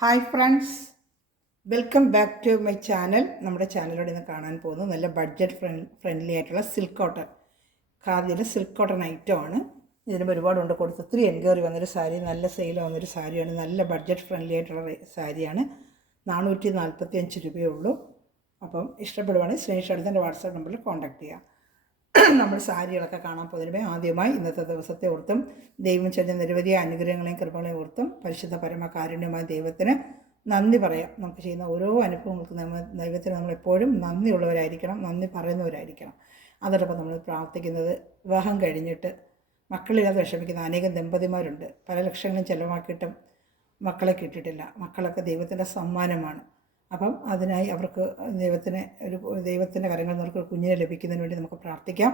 Hi friends, welcome back to my channel. നമ്മുടെ ചാനലിലൂടെ ഇന്ന് കാണാൻ പോകുന്നത് നല്ല ബഡ്ജറ്റ് ഫ്രണ്ട്ലി ആയിട്ടുള്ള സിൽക്ക് കോട്ടൺ, ഖാദിയുടെ സിൽക്ക് കോട്ടൺ ഐറ്റമാണ്. ഇതിന് ഒരുപാടുണ്ട്. കൊടുത്ത് ഒത്തിരി എൻക്വയറി വന്നൊരു സാരി, നല്ല സെയിൽ വന്നൊരു സാരിയാണ്. നല്ല ബഡ്ജറ്റ് ഫ്രണ്ട്ലി ആയിട്ടുള്ള സാരിയാണ്. 445 രൂപയേ ഉള്ളൂ. അപ്പം ഇഷ്ടപ്പെടുവാണെങ്കിൽ സ്ക്രീൻഷോട്ട് എടുത്ത് എൻ്റെ വാട്സാപ്പ് നമ്പറിൽ കോൺടാക്ട് ചെയ്യാം. നമ്മൾ സാരികളൊക്കെ കാണാൻ പോകുന്നതിന് ആദ്യമായി ഇന്നത്തെ ദിവസത്തെ ഓർത്തും ദൈവം ചെറിയ നിരവധി അനുഗ്രഹങ്ങളെയും കൃപകളെയും ഓർത്തും പരിശുദ്ധ പരമകാരുണ്യമായ ദൈവത്തിന് നന്ദി പറയാം. നമുക്ക് ചെയ്യുന്ന ഓരോ അനുഭവങ്ങൾക്കും ദൈവത്തിന് നമ്മളെപ്പോഴും നന്ദിയുള്ളവരായിരിക്കണം, നന്ദി പറയുന്നവരായിരിക്കണം. അതോടൊപ്പം നമ്മൾ പ്രാർത്ഥിക്കുന്നത്, വിവാഹം കഴിഞ്ഞിട്ട് മക്കളില്ലാതെ വിഷമിക്കുന്ന അനേകം ദമ്പതിമാരുണ്ട്. പല ലക്ഷങ്ങളും ചിലവാക്കിയിട്ടും മക്കളെ കിട്ടിയിട്ടില്ല. മക്കളൊക്കെ ദൈവത്തിൻ്റെ സമ്മാനമാണ്. അപ്പം അതിനായി അവർക്ക് ദൈവത്തിൻ്റെ കരങ്ങളിൽ നിന്നൊരു കുഞ്ഞിനെ ലഭിക്കുന്നതിന് വേണ്ടി നമുക്ക് പ്രാർത്ഥിക്കാം.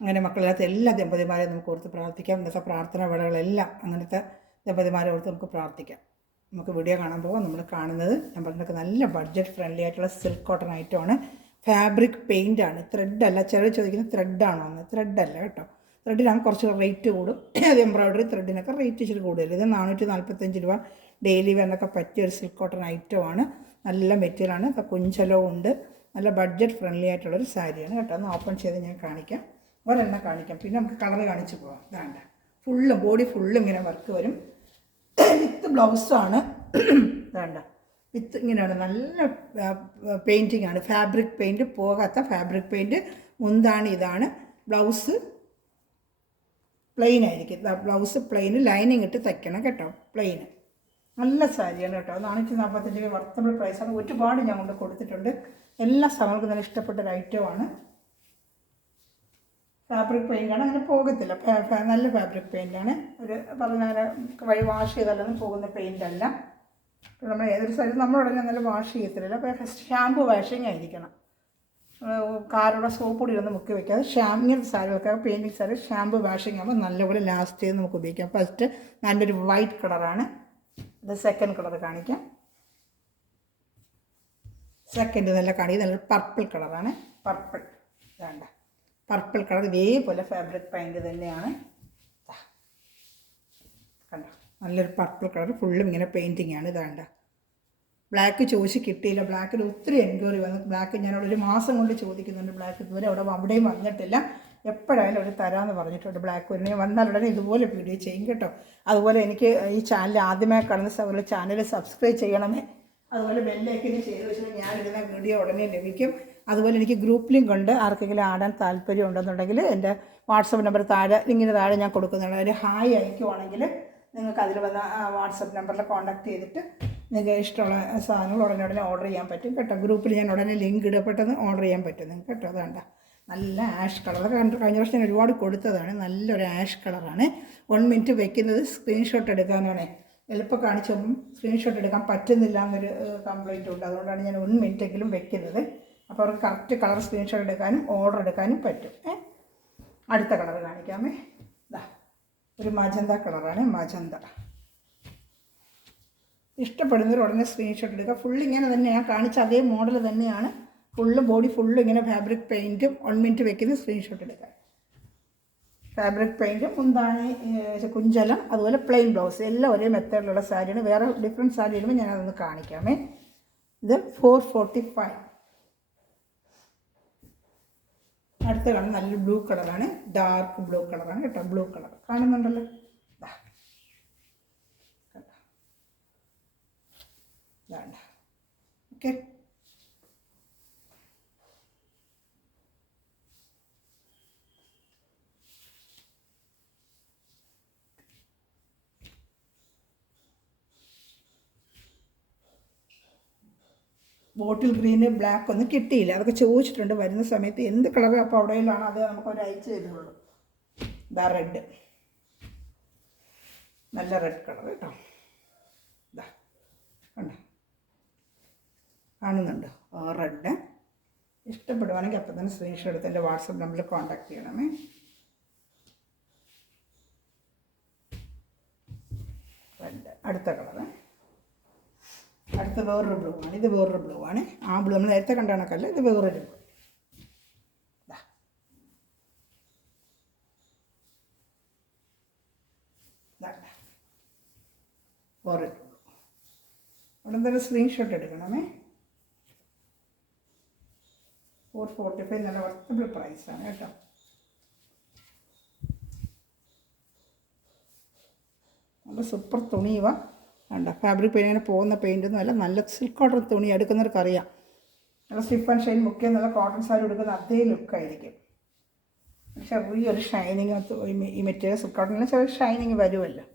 അങ്ങനെ മക്കളില്ലാത്ത എല്ലാ ദമ്പതിമാരെയും നമുക്ക് ഓർത്ത് പ്രാർത്ഥിക്കാം. ഇന്നത്തെ പ്രാർത്ഥനാ വേളകളെല്ലാം അങ്ങനത്തെ ദമ്പതിമാരെ ഓർത്ത് നമുക്ക് പ്രാർത്ഥിക്കാം. നമുക്ക് വീഡിയോ കാണാൻ പോകാം. നമ്മൾ കാണുന്നത് ഞാൻ പറഞ്ഞൊക്കെ നല്ല ബഡ്ജറ്റ് ഫ്രണ്ട്ലി ആയിട്ടുള്ള സിൽക്ക് കോട്ടൺ ഐറ്റമാണ്. ഫാബ്രിക് പെയിൻ്റാണ്, ത്രെഡല്ല. ചിലർ ചോദിക്കുന്നത് ത്രെഡാണോ എന്ന്. ത്രെഡല്ല കേട്ടോ. ത്രെഡിനാണ് കുറച്ച് റേറ്റ് കൂടും. അത് എംബ്രോയ്ഡറി ത്രെഡിനൊക്കെ റേറ്റ് ഇച്ചിരി കൂടുതൽ. ഇത് 445 രൂപ ഡെയിലി വെയറിനൊക്കെ പറ്റിയ ഒരു സിൽക്ക് കോട്ടൺ ഐറ്റമാണ്. നല്ല മെറ്റീരിയലാണ്, കുഞ്ചലവും ഉണ്ട്. നല്ല ബഡ്ജറ്റ് ഫ്രണ്ട്ലി ആയിട്ടുള്ളൊരു സാരിയാണ് കേട്ടോ. ഒന്ന് ഓപ്പൺ ചെയ്ത് ഞാൻ കാണിക്കാം, ഒരെണ്ണം കാണിക്കാം, പിന്നെ നമുക്ക് കളർ കാണിച്ച് പോകാം. ഇതാണ്ട് ഫുള്ള് ബോഡി ഫുള്ളും ഇങ്ങനെ വർക്ക് വരും. വിത്ത് ബ്ലൗസാണ്. ഇതാണ്ട വിത്ത് ഇങ്ങനെയാണ്. നല്ല പെയിൻറ്റിങ് ആണ്. ഫാബ്രിക് പെയിൻറ്റ് പോകാത്ത ഫാബ്രിക് പെയിൻറ്റ്. മുന്താണി ഇതാണ്. ബ്ലൗസ് പ്ലെയിൻ ആയിരിക്കും. ബ്ലൗസ് പ്ലെയിന്, ലൈനിങ് ഇട്ട് തയ്ക്കണം കേട്ടോ. പ്ലെയിന് നല്ല സാരിയാണ് കേട്ടോ. 445 രൂപ വർത്തബിൾ പ്രൈസാണ്. ഒരുപാട് ഞാൻ കൊണ്ട് കൊടുത്തിട്ടുണ്ട്. എല്ലാ സ്ഥലങ്ങൾക്കും നല്ല ഇഷ്ടപ്പെട്ടൊരു ഐറ്റമാണ്. ഫാബ്രിക് പെയിൻ്റാണ്, അങ്ങനെ പോകത്തില്ല. നല്ല ഫാബ്രിക് പെയിൻ്റാണ്. ഒരു പറഞ്ഞാൽ വഴി വാഷ് ചെയ്താലൊന്നും പോകുന്ന പെയിൻ്റല്ല. നമ്മൾ ഏതൊരു സാരി നമ്മളുടനെ നല്ല വാഷ് ചെയ്യത്തില്ല. അപ്പോൾ ഷാമ്പു വാഷിങ് ആയിരിക്കണം. കാറുടെ സോപ്പ് പൊടിയൊന്നും മുക്കി വയ്ക്കാതെ ഇങ്ങനത്തെ സാരികളൊക്കെ പെയിൻറ്റിങ് സാരി ഷാമ്പു വാഷിങ് ആകുമ്പോൾ നല്ലപോലെ ലാസ്റ്റ് ചെയ്ത് നമുക്ക് ഉപയോഗിക്കാം. ഫസ്റ്റ് നല്ലൊരു വൈറ്റ് കളറാണ്. ഇത് സെക്കൻഡ് കളർ കാണിക്കാം. സെക്കൻഡ് നല്ലൊരു പർപ്പിൾ കളറാണ്. പർപ്പിൾ വേണ്ട, പർപ്പിൾ കളർ ഇതേപോലെ ഫാബ്രിക് പെയിൻറ്റ് തന്നെയാണ്. കണ്ടോ, നല്ലൊരു പർപ്പിൾ കളർ ഫുള്ളും ഇങ്ങനെ പെയിൻറ്റിങ് ആണ്. ഇതാണ്ട ബ്ലാക്ക് ചോദിച്ച് കിട്ടിയില്ല. ബ്ലാക്കിൽ ഒത്തിരി എൻക്വയറി വന്നു. ബ്ലാക്ക് ഞാനവിടെ ഒരു മാസം കൊണ്ട് ചോദിക്കുന്നുണ്ട്. ബ്ലാക്ക് ഇതുവരെ അവിടെയും വന്നിട്ടില്ല. എപ്പോഴായാലും അവർ തരാമെന്ന് പറഞ്ഞിട്ടുണ്ട്. ബ്ലാക്ക് ഉടനെ വന്നാലുടനെ ഇതുപോലെ വീഡിയോ ചെയ്യും കേട്ടോ. അതുപോലെ എനിക്ക് ഈ ചാനൽ ആദ്യമായി കാണുന്ന ചാനൽ സബ്സ്ക്രൈബ് ചെയ്യണമേ. അതുപോലെ ബെല്ലൈക്കൻ ചെയ്ത് വെച്ചാൽ ഞാനിടുന്ന വീഡിയോ ഉടനെ ലഭിക്കും. അതുപോലെ എനിക്ക് ഗ്രൂപ്പ് ലിങ്ക് ഉണ്ട്. ആർക്കെങ്കിലും ആടാൻ താല്പര്യം ഉണ്ടെന്നുണ്ടെങ്കിൽ എൻ്റെ വാട്സപ്പ് നമ്പർ ലിങ്കിന് താഴെ ഞാൻ കൊടുക്കുന്നുണ്ട്. അതിൽ ഹായ് അയക്കുവാണെങ്കിൽ നിങ്ങൾക്ക് അതിൽ വന്ന വാട്സപ്പ് നമ്പറിൽ കോൺടാക്ട് ചെയ്തിട്ട് നിങ്ങൾക്ക് ഇഷ്ടമുള്ള സാധനങ്ങൾ ഉടനെ ഓർഡർ ചെയ്യാൻ പറ്റും കേട്ടോ. ഗ്രൂപ്പിൽ ഞാൻ ഉടനെ ലിങ്ക് ഇടപ്പെട്ടത് ഓർഡർ ചെയ്യാൻ പറ്റും നിങ്ങൾക്ക് കേട്ടോ. അതുകൊണ്ട നല്ല ആഷ് കളർ. കഴിഞ്ഞ വർഷം ഞാൻ ഒരുപാട് കൊടുത്തതാണ്. നല്ലൊരു ആഷ് കളറാണ്. 1 മിനിറ്റ് വയ്ക്കുന്നത് സ്ക്രീൻഷോട്ട് എടുക്കാനാണ്. എളുപ്പം കാണിച്ചപ്പം സ്ക്രീൻഷോട്ട് എടുക്കാൻ പറ്റുന്നില്ല എന്നൊരു കംപ്ലയിൻ്റ് ഉണ്ട്. അതുകൊണ്ടാണ് ഞാൻ 1 മിനിറ്റെങ്കിലും വെക്കുന്നത്. അപ്പോൾ അവർക്ക് കറക്റ്റ് കളർ സ്ക്രീൻഷോട്ട് എടുക്കാനും ഓർഡർ എടുക്കാനും പറ്റും. അടുത്ത കളർ കാണിക്കാമേ. ഇതാ ഒരു മജന്ത കളറാണ്. മജന്ത ഇഷ്ടപ്പെടുന്നവർ ഉടനെ സ്ക്രീൻഷോട്ട് എടുക്കുക. ഫുള്ള് ഇങ്ങനെ തന്നെയാണ് കാണിച്ച അതേ മോഡൽ തന്നെയാണ്. ബോഡി ഫുള്ള് ഇങ്ങനെ ഫാബ്രിക് പെയിൻറ്റും. 1 മിനിറ്റ് വെക്കുന്നത് സ്ക്രീൻഷോട്ട് എടുക്കുക. ഫാബ്രിക് പെയിൻറ്റ്, മുന്താണി കുഞ്ചലം, അതുപോലെ പ്ലെയിൻ ബ്ലൗസ് എല്ലാം ഒരേ മെത്തേഡിലുള്ള സാരിയാണ്. വേറെ ഡിഫറെൻറ്റ് സാരി ഇടുമ്പോൾ ഞാനതൊന്ന് കാണിക്കാമേ. ഇത് 445. അടുത്ത കാണുന്നത് നല്ല ബ്ലൂ കളറാണ്. ഡാർക്ക് ബ്ലൂ കളറാണ് കേട്ടോ. ബ്ലൂ കളർ കാണുന്നുണ്ടല്ലോ. ഇതാണ് ഓക്കെ. ബോട്ടിൽ ഗ്രീന് ബ്ലാക്ക് ഒന്നും കിട്ടിയില്ല. അതൊക്കെ ചോദിച്ചിട്ടുണ്ട്. വരുന്ന സമയത്ത് എന്ത് കളർ അപ്പോൾ അവിടെയിലാണ് അത് നമുക്കൊരു അയച്ചു തരുള്ളൂ. ഇതാ റെഡ്, നല്ല റെഡ് കളർ കേട്ടോ. ഇതാ കണ്ടോ, കാണുന്നുണ്ട് റെഡ്. ഇഷ്ടപ്പെടുവാണെങ്കിൽ അപ്പം തന്നെ സ്ക്രീൻഷോട്ട് എടുത്ത് എൻ്റെ വാട്സപ്പ് നമ്പറിൽ കോൺടാക്ട് ചെയ്യണമേ. റെഡ് അടുത്ത കളറ്. അടുത്ത വേറൊരു ബ്ലൂ ആണ്. ഇത് വേറൊരു ബ്ലൂ ആണ്. ആ ബ്ലൂ നമ്മൾ നേരത്തെ കണ്ട കണക്കല്ല, ഇത് വേറൊരു ബ്ലൂ. വേറൊരു ബ്ലൂ. അതെന്തായാലും സ്ക്രീൻഷോട്ട് എടുക്കണമേ. 445 നല്ല വർത്തബിൾ പ്രൈസാണ് കേട്ടോ. നല്ല സൂപ്പർ തുണി ഇവ വേണ്ട. ഫാബ്രിക് പെയിൻറ്റ് ഇങ്ങനെ പോകുന്ന പെയിൻറ്റൊന്നും അല്ല, നല്ല സിൽക്ക് കോട്ടൺ തുണി എടുക്കുന്നവർക്ക് അറിയാം. നല്ല സ്റ്റിഫ് ആൻഡ് ഷൈൻ മുക്കിയ നല്ല കോട്ടൺ സാരി എടുക്കുന്ന അതേ ലുക്കായിരിക്കും. ചെറിയൊരു ഷൈനിങ് ഈ മെറ്റീരിയൽ സിൽക്ക് കോട്ടണിൽ ചെറിയ ഷൈനിങ് വരുമല്ലോ.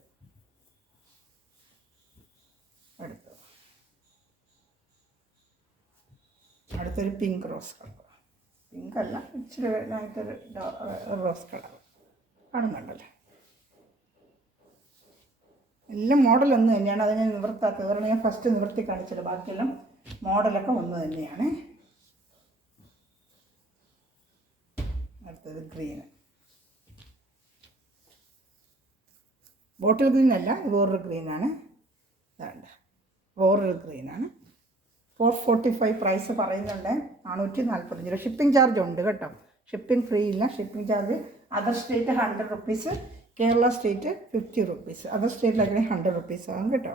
അടുത്തൊരു പിങ്ക് റോസ് കളർ, പിങ്ക് അല്ല ഇച്ചിരി ആയിട്ടൊരു റോസ് കളർ കാണുന്നുണ്ടല്ലോ. എല്ലാം മോഡലൊന്നും തന്നെയാണ്, അതിനെ നിവർത്താത്തത്. കാരണം ഞാൻ ഫസ്റ്റ് നിവർത്തി കാണിച്ചത്, ബാക്കിയെല്ലാം മോഡലൊക്കെ ഒന്ന് തന്നെയാണ്. അടുത്തത് ഗ്രീന്, ബോട്ടിൽ ഗ്രീൻ അല്ല, വേറൊരു ഗ്രീനാണ്. ഇതാണ്ട് വേറൊരു ഗ്രീനാണ്. 445 പ്രൈസ് പറയുന്നുണ്ട്. 445 രൂപ. ഷിപ്പിംഗ് ചാർജ് ഉണ്ട് കേട്ടോ. ഷിപ്പിംഗ് ഫ്രീ ഇല്ല. Shipping charge other state 100 rupees, Kerala state 50 rupees. Other സ്റ്റേറ്റിലൊക്കെ 100 റുപ്പീസ് ആകും കേട്ടോ.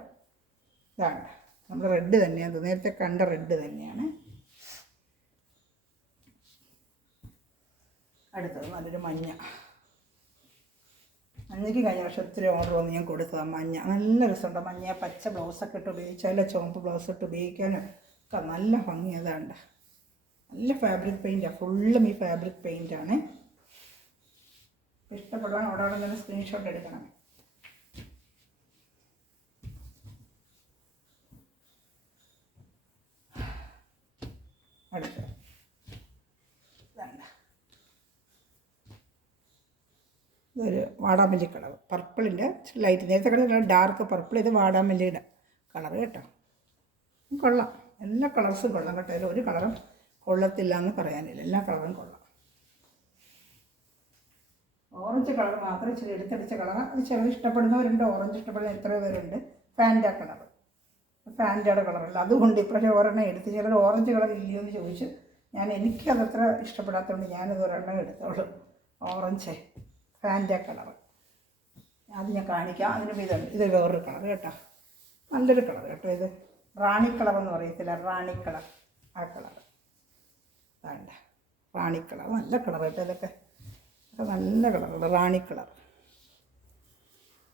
ഇതാണ് നമ്മൾ റെഡ് തന്നെയാണ്, നേരത്തെ കണ്ട റെഡ് തന്നെയാണ്. അടുത്തത് നല്ലൊരു മഞ്ഞ. മഞ്ഞയ്ക്ക് കഴിഞ്ഞ വർഷം ഒത്തിരി ഓർഡർ വന്ന് ഞാൻ കൊടുത്തതാണ്. മഞ്ഞ നല്ല രസമുണ്ട്. മഞ്ഞ പച്ച ബ്ലൗസൊക്കെ ഇട്ട് ഉപയോഗിച്ചാൽ, ചുവപ്പ് ബ്ലൗസ് ഇട്ട് ഉപയോഗിക്കാനും ഒക്കെ നല്ല ഭംഗി. അതാണ്ട് നല്ല ഫാബ്രിക് പെയിൻറ്റാണ്, ഫുള്ളും ഈ ഫാബ്രിക് പെയിൻറ്റാണ്. ഇഷ്ടപ്പെടുവാൻ അവിടെ തന്നെ സ്ക്രീൻഷോട്ട് എടുക്കണം. അടുത്ത ഇതൊരു വാടാമല്ലി കളർ, പർപ്പിളിൻ്റെ ലൈറ്റ്. നേരത്തെ കളർ ഡാർക്ക് പർപ്പിൾ, ഇത് വാടാമല്ലിയുടെ കളർ കേട്ടോ. കൊള്ളാം, എല്ലാ കളേഴ്സും കൊള്ളാം കേട്ടോ. അതിൽ ഒരു കളറും കൊള്ളത്തില്ല എന്ന് പറയാനില്ല, എല്ലാ കളറും കൊള്ളാം. ഓറഞ്ച് കളർ മാത്രം ഇച്ചിരി എടുത്തടിച്ച കളറാണ്. അത് ചിലർ ഇഷ്ടപ്പെടുന്നവരുണ്ട്, ഓറഞ്ച് ഇഷ്ടപ്പെടുന്ന എത്രയോ പേരുണ്ട്. ഫാൻറ്റ കളർ, ഫാൻറ്റയുടെ കളറല്ല, അതുകൊണ്ട് ഇപ്പോഴത്തെ ഒരെണ്ണം എടുത്ത്. ചിലർ ഓറഞ്ച് കളർ ഇല്ലയോ എന്ന് ചോദിച്ചു. എനിക്കതത്ര ഇഷ്ടപ്പെടാത്തതുകൊണ്ട് ഞാനത് ഒരെണ്ണം എടുത്തോളൂ. ഓറഞ്ച് ഫാൻറ്റ കളർ അത് ഞാൻ കാണിക്കാം. അതിന് ഇത് വേറൊരു കളർ കേട്ടോ, നല്ലൊരു കളർ കേട്ടോ. ഇത് റാണി കളർ എന്ന് പറയത്തില്ല, റാണി കളർ, ആ കളർ വേണ്ട. റാണി കളർ നല്ല കളർ കേട്ടോ. ഇതൊക്കെ നല്ല കളറുണ്ട്, റാണി കളർ.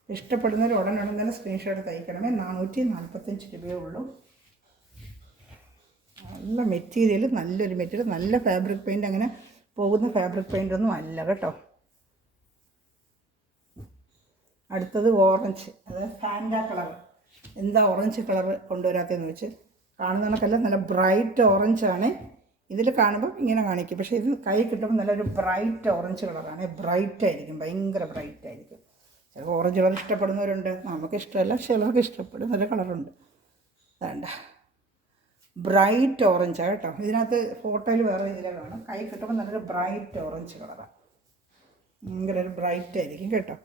ഇഷ്ടപ്പെടുന്നവർ ഉടനെ തന്നെ സ്ക്രീൻഷോട്ട് തയ്ക്കണമേ. 445 രൂപയേ ഉള്ളൂ. നല്ല മെറ്റീരിയൽ, നല്ലൊരു മെറ്റീരിയൽ, നല്ല ഫാബ്രിക് പെയിൻറ്റ്. അങ്ങനെ പോകുന്ന ഫാബ്രിക് പെയിൻ്റൊന്നും അല്ല കേട്ടോ. അടുത്തത് ഓറഞ്ച്, അത് ഫാൻറ്റ കളർ. എന്താ ഓറഞ്ച് കളർ കൊണ്ടുവരാത്തതെന്ന് വെച്ച് കാണുന്ന കണക്കല്ല, നല്ല ബ്രൈറ്റ് ഓറഞ്ചാണ്. ഇതിൽ കാണുമ്പോൾ ഇങ്ങനെ കാണിക്കും, പക്ഷേ ഇത് കൈ കിട്ടുമ്പോൾ നല്ലൊരു ബ്രൈറ്റ് ഓറഞ്ച് കളറാണ്. ബ്രൈറ്റ് ആയിരിക്കും, ഭയങ്കര ബ്രൈറ്റ് ആയിരിക്കും. ചിലപ്പോൾ ഓറഞ്ച് കളർ ഇഷ്ടപ്പെടുന്നവരുണ്ട്, നമുക്ക് ഇഷ്ടമല്ല, ചിലർക്ക് ഇഷ്ടപ്പെടുന്നൊരു കളറുണ്ട്. വേണ്ട, ബ്രൈറ്റ് ഓറഞ്ചാണ് കേട്ടോ. ഇതിനകത്ത് ഫോട്ടോയിൽ വേറെ ഇതിലെ കാണും. കൈ കിട്ടുമ്പോൾ നല്ലൊരു ബ്രൈറ്റ് ഓറഞ്ച് കളറാണ്, ഭയങ്കര ഒരു ബ്രൈറ്റ് ആയിരിക്കും കേട്ടോ.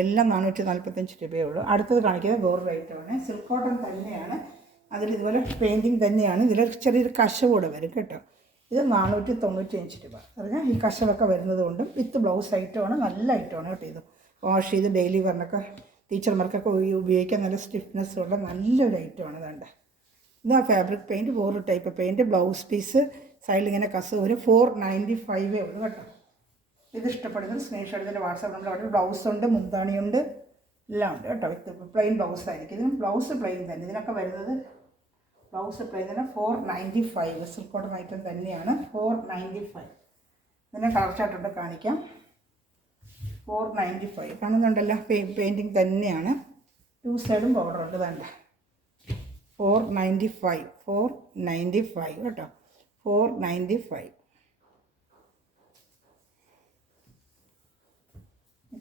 എല്ലാം 445 രൂപയേ ഉള്ളൂ. അടുത്തത് കാണിക്കുന്നത് വേറൊരു ഐറ്റമാണ്, സിൽക്ക് കോട്ടൺ തന്നെയാണ്. അതിൽ ഇതുപോലെ പെയിൻറ്റിങ് തന്നെയാണ്. ഇതിൽ ചെറിയൊരു കശവ് കൂടെ വരും കേട്ടോ. ഇത് 495 രൂപ. പറഞ്ഞാൽ ഈ കശവൊക്കെ വരുന്നത് കൊണ്ടും വിത്ത് ബ്ലൗസ് ഐറ്റമാണ്, നല്ല ഐറ്റമാണ് കേട്ടോ. ഇത് വാഷ് ചെയ്ത് ഡെയിലി വെയറിനൊക്കെ ടീച്ചർമാർക്കൊക്കെ ഉപയോഗിക്കാൻ നല്ല സ്റ്റിഫ്നെസ് ഉള്ള നല്ലൊരു ഐറ്റമാണ്. വേണ്ട, ഇതാ ഫാബ്രിക് പെയിൻറ്റ്, വേറൊരു ടൈപ്പ് പെയിൻറ്റ്. ബ്ലൗസ് പീസ് സൈഡിൽ ഇങ്ങനെ കസവ് ഒരു 495 ഉള്ളൂ കേട്ടോ. ഇത് ഇഷ്ടപ്പെടുന്നത് സ്ക്രീൻഷോട്ട് ഇതിൻ്റെ വാട്സാപ്പ് നമ്പർ. അവിടെ ബ്ലൗസുണ്ട്, മുന്താണിയുണ്ട്, എല്ലാം ഉണ്ട് കേട്ടോ. വിത്ത് പ്ലെയിൻ ബ്ലൗസ് ആയിരിക്കും. ഇതിന് ബ്ലൗസ് പ്ലെയിൻ തന്നെ. ഇതിനൊക്കെ വരുന്നത് ബ്ലൗസ് പ്ലെയിൻ തന്നെ 495. സിൽക്ക് കോട്ടൺ ഐറ്റം തന്നെയാണ്, 495. ഇതിനെ കളർ ചാർട്ടുണ്ട്, കാണിക്കാം. 495 കാണുന്നുണ്ടല്ലോ, പെയിൻറ്റിങ് തന്നെയാണ്. 2 സൈഡും ബോർഡർ ഉണ്ട്. വേണ്ട, 495 കേട്ടോ, 495.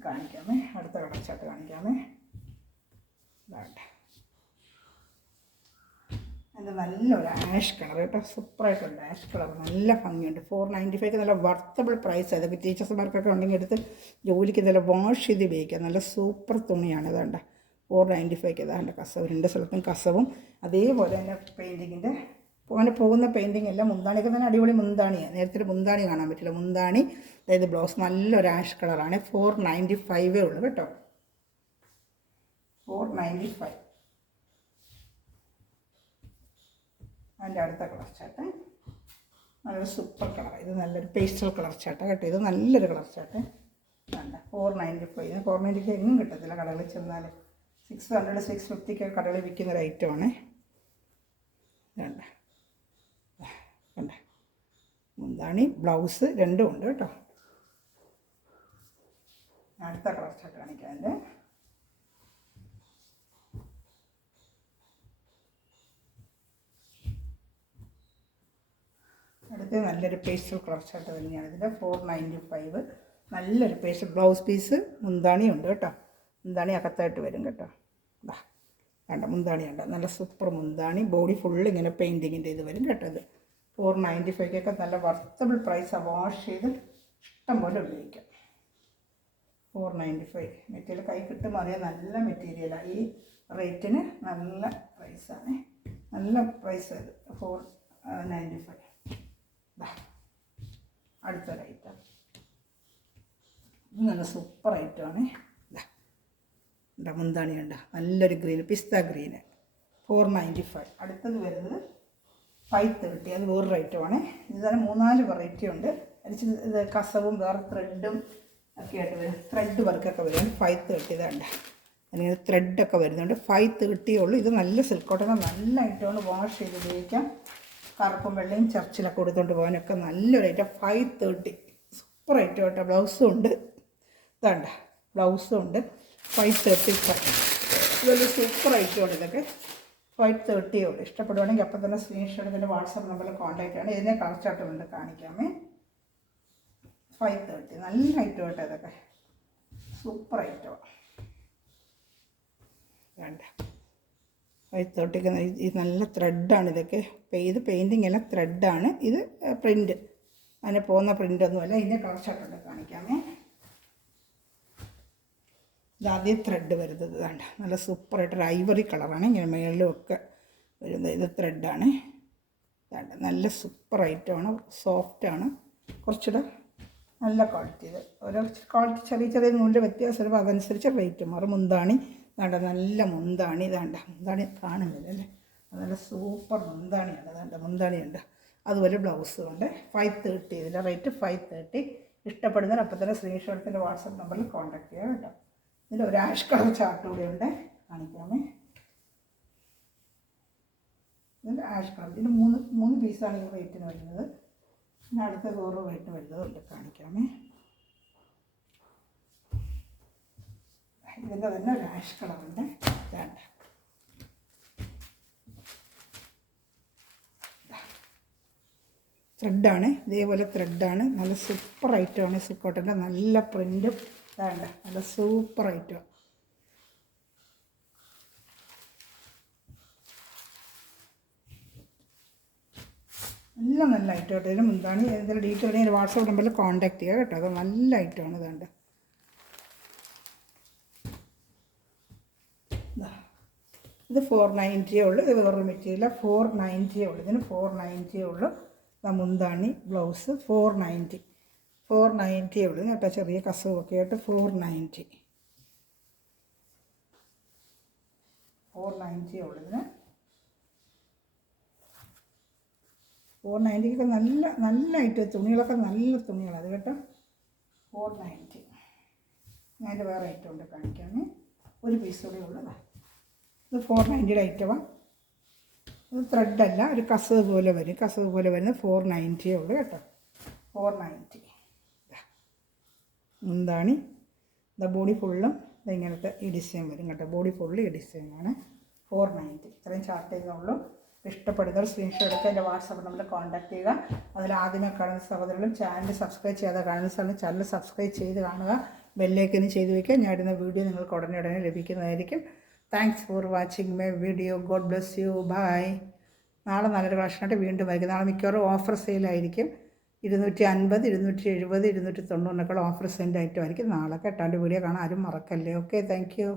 കാണിക്കാമേ, അടുത്ത കളർ ചാർട്ട് കാണിക്കാമേ. വേണ്ട, അതിൻ്റെ നല്ലൊരു ആഷ് കളർ കേട്ടോ, സൂപ്പറായിട്ടുണ്ട്. ആഷ് കളർ നല്ല ഭംഗിയുണ്ട്. 495 നല്ല വർത്തബിൾ പ്രൈസ്. അതൊക്കെ ടീച്ചേഴ്സ്മാർക്കൊക്കെ ഉണ്ടെങ്കിൽ എടുത്ത് ജോലിക്ക് നല്ല വാഷ് ചെയ്ത് ഉപയോഗിക്കാം. നല്ല സൂപ്പർ തുണിയാണ്. ഇതാണ്ട 495. ഇതാണ്ട് കസവ്, 2 സ്ഥലത്തും കസവും. അതേപോലെ തന്നെ പെയിൻറ്റിങ്ങിൻ്റെ അങ്ങനെ പോകുന്ന പെയിൻറ്റിങ് എല്ലാം. മുന്താണിയൊക്കെ തന്നെ അടിപൊളി മുന്താണിയാണ്. നേരത്തെ മുന്താണി കാണാൻ പറ്റില്ല. മുന്താണി അതായത് ബ്ലൗസ് നല്ലൊരു ആഷ് കളറാണ്. 495 ഉള്ളൂ കേട്ടോ, 495. അതിൻ്റെ അടുത്ത കളർ ചാർട്ട് നല്ലൊരു സൂപ്പർ കളർ. ഇത് നല്ലൊരു പേസ്റ്റൽ കളർ ചാർട്ട് കേട്ടോ. ഇത് നല്ലൊരു കളർ ചാർട്ട് വേണ്ട. 495. 490 എങ്ങും കിട്ടത്തില്ല കടകളിൽ ചെന്നാൽ. 600 650 കടകളിൽ വിൽക്കുന്ന ഒരു ഐറ്റമാണ്. വേണ്ട വേണ്ട. മുന്താണി ബ്ലൗസ് രണ്ടും ഉണ്ട് കേട്ടോ. അടുത്ത കളർ ചാർട്ട് കാണിക്കാം. അതിൻ്റെ അടുത്ത് നല്ലൊരു പേസ്റ്റൽ കളർ ചാർട്ട് തന്നെയാണ്. ഇതിൻ്റെ 495. നല്ലൊരു പേസ്റ്റൽ ബ്ലൗസ് പീസ്. മുന്താണി ഉണ്ട് കേട്ടോ. മുന്താണി അകത്തായിട്ട് വരും കേട്ടോ. വേണ്ട മുന്താണി ഉണ്ട്. നല്ല സൂപ്പർ മുന്താണി. ബോഡി ഫുള്ള് ഇങ്ങനെ പെയിൻറ്റിങ്ങിൻ്റെ ഇത് വരും കേട്ടോ. ഇത് 495 നല്ല വർത്തബിൾ പ്രൈസാണ്. വാഷ് ചെയ്ത് ഇഷ്ടം പോലെ ഉപയോഗിക്കാം. 495 മെറ്റീരിയൽ കൈ കിട്ടുമ്പോൾ അറിയാം നല്ല മെറ്റീരിയലാണ്. ഈ റേറ്റിന് നല്ല പ്രൈസാണ്. നല്ല പ്രൈസ് അത് 495. അടുത്തൊരു ഐറ്റം. ഇത് നല്ല സൂപ്പർ ഐറ്റമാണ്. മുന്താണി ഉണ്ട്. നല്ലൊരു ഗ്രീൻ പിസ്ത ഗ്രീന് 495. അടുത്തത് വരുന്നത് 530. അത് വേറൊരു ഐറ്റമാണ്. ഇത് തന്നെ 3-4 വെറൈറ്റി ഉണ്ട്. ഇത് കസവും വേറെ ത്രെഡും ഒക്കെ ആയിട്ട് വരും. ത്രെഡ് വർക്കൊക്കെ വരും. 530 ഇതുണ്ട്. അല്ലെങ്കിൽ ത്രെഡൊക്കെ വരുന്നുണ്ട്. 530 ഉള്ളൂ. ഇത് നല്ല സിൽക്ക് കോട്ടൺ നല്ല ഐറ്റമാണ്. വാഷ് ചെയ്ത് ഉപയോഗിക്കാം. കറുപ്പും വെള്ളയും ചർച്ചിലൊക്കെ കൊടുത്തുകൊണ്ട് പോകാനൊക്കെ നല്ലൊരു ഐറ്റം. 530 സൂപ്പർ ഐറ്റം കേട്ടോ. ബ്ലൗസും ഉണ്ട്. ഇതാണ്ട ബ്ലൗസും ഉണ്ട്. 535 ഇതൊരു സൂപ്പർ ഐറ്റമാണ്. ഇതൊക്കെ 530 ഉള്ളൂ. ഇഷ്ടപ്പെടുവാണെങ്കിൽ അപ്പം തന്നെ സ്ക്രീൻഷോട്ട് ഇതിൻ്റെ വാട്സാപ്പ് നമ്പറിൽ കോൺടാക്റ്റ് ആണ്. ഇതിനെ കളർ ചാർട്ടുകൊണ്ട് കാണിക്കാമേ. 530 നല്ല ഐറ്റം കേട്ടോ. ഇതൊക്കെ സൂപ്പർ ഐറ്റമാണ്. വേണ്ട 530 ഇത് നല്ല ത്രെഡാണ്. ഇതൊക്കെ ഇത് പെയിൻറ്റിങ് എല്ലാം ത്രെഡാണ്. ഇത് പ്രിൻറ്റ് അതിന് പോകുന്ന പ്രിൻ്റൊന്നുമല്ല. ഇതിൻ്റെ കളർ ചാർട്ടുണ്ട് കാണിക്കാമേ. ഇതാദ്യം ത്രെഡ് വരുന്നത് വേണ്ട. നല്ല സൂപ്പറായിട്ടൊരു ഐവറി കളറാണ്. ഇങ്ങനെ മേളിലും ഒക്കെ വരുന്നത്. ഇത് ത്രെഡാണ്. വേണ്ട നല്ല സൂപ്പർ ഐറ്റമാണ്. സോഫ്റ്റാണ്. കുറച്ചുകൂടെ നല്ല ക്വാളിറ്റി. ഇത് ഓരോ ക്വാളിറ്റി ചെറിയ ചെറിയ നൂലിൻ്റെ വ്യത്യാസം വരുമ്പോൾ അതനുസരിച്ച് റേറ്റ് മാറും. മുന്താണി വേണ്ട നല്ല മുന്താണി. വേണ്ട മുന്താണി കാണുന്നില്ല അല്ലേ. നല്ല സൂപ്പർ മുന്താണിയാണ്. വേണ്ട മുന്താണിയുണ്ട്. അതുപോലെ ബ്ലൗസും ഉണ്ട്. 530 ഇതിൻ്റെ റേറ്റ് 530. ഇഷ്ടപ്പെടുന്നതിന് അപ്പം തന്നെ സ്ക്രീൻഷോട്ടിൻ്റെ വാട്സാപ്പ് നമ്പറിൽ കോൺടാക്ട് ചെയ്യാം കേട്ടോ. ഇതിൽ ഒരു ആഷ് കളർ ചാർട്ട് കൂടെ ഉണ്ട് കാണിക്കാമേ. ഇതിൽ ആഷ് കളർ. ഇതിന് മൂന്ന് പീസാണ് ഈ റേറ്റിന് വരുന്നത്. പിന്നെ അടുത്ത വേറൊരു റേറ്റ് വരുന്നതുണ്ട് കാണിക്കാമേ. ഇതിൻ്റെ തന്നെ ഒരു ആഷ് കളറുണ്ട്. വേണ്ട ത്രെഡാണ്. ഇതേപോലെ ത്രെഡാണ്. നല്ല സൂപ്പർ ഐറ്റമാണ്. സിക്കോട്ടൻ്റെ നല്ല പ്രിൻറ്റും വേണ്ട നല്ല സൂപ്പർ ഐറ്റം. എല്ലാം നല്ല ഐറ്റം കേട്ടോ. ഇതിന് മുന്താണി എന്തെങ്കിലും ഡീറ്റെയിൽ ഉണ്ടെങ്കിൽ വാട്സാപ്പ് നമ്പറിൽ കോൺടാക്ട് ചെയ്യുക കേട്ടോ. അത് നല്ല ഐറ്റമാണ്. വേണ്ട ഇത് 490 ഉള്ളൂ. ഇത് വേറൊരു മെറ്റീരിയൽ 490 ഉള്ളൂ. ഇതിന് 490 ഉള്ളൂ. മുന്താണി ബ്ലൗസ് 490 ഉള്ളൂ കേട്ടോ. ചെറിയ കസവൊക്കെ ആയിട്ട് 490 ഉള്ളൂ. ഇതിന് 490 നല്ല ഐറ്റം. തുണികളൊക്കെ നല്ല തുണികളാണ് അത് കേട്ടോ. 490. അതിൻ്റെ വേറെ ഐറ്റം ഉണ്ട് കാണിക്കാമേ. ഒരു പീസ് കൂടെ ഉള്ളതാണ്. ഇത് 490 ഐറ്റമാണ്. ഇത് ത്രെഡല്ല, ഒരു കസവ് പോലെ വരും. കസവ് പോലെ വരുന്നത് 490 ഉള്ളൂ കേട്ടോ. 490. മുന്താണി ബോഡി ഫുള്ളും ഇങ്ങനത്തെ ഈ ഡിസൈൻ വരും കേട്ടോ. ബോഡി ഫുള്ള് ഈ ഡിസൈനാണ്. 490. ഇത്രയും ചാർട്ട് ചെയ്യുന്നുള്ളൂ. ഇഷ്ടപ്പെടുന്നവർ സ്ക്രീൻഷോട്ട് എടുത്ത് എൻ്റെ വാട്സാപ്പ് നമ്പറിൽ കോൺടാക്ട് ചെയ്യുക. അതിൽ ആദ്യമേ കാണുന്ന സഹോദരങ്ങളും ചാനൽ സബ്സ്ക്രൈബ് ചെയ്യാതെ കാണുന്ന സ്ഥലം ചാനൽ സബ്സ്ക്രൈബ് ചെയ്ത് കാണുക. ബെല്ലൈക്കന് ചെയ്ത് വയ്ക്കുക. ഞാൻ ഇടുന്ന വീഡിയോ നിങ്ങൾക്ക് ഉടനെ ലഭിക്കുന്നതായിരിക്കും. Thanks for watching my video. God bless you. Bye. നാളെ നല്ലൊരു കളക്ഷനായിട്ട് വീണ്ടും വൈകും. നാളെ മിക്കവാറും ഓഫർ സെയിലായിരിക്കും. 250, 270, 290 ഓഫർ സെൻ്റ് ഐറ്റം ആയിരിക്കും നാളെ കേട്ടോ. എൻ്റെ വീഡിയോ കാണാൻ ആരും മറക്കല്ലേ. Okay, thank U.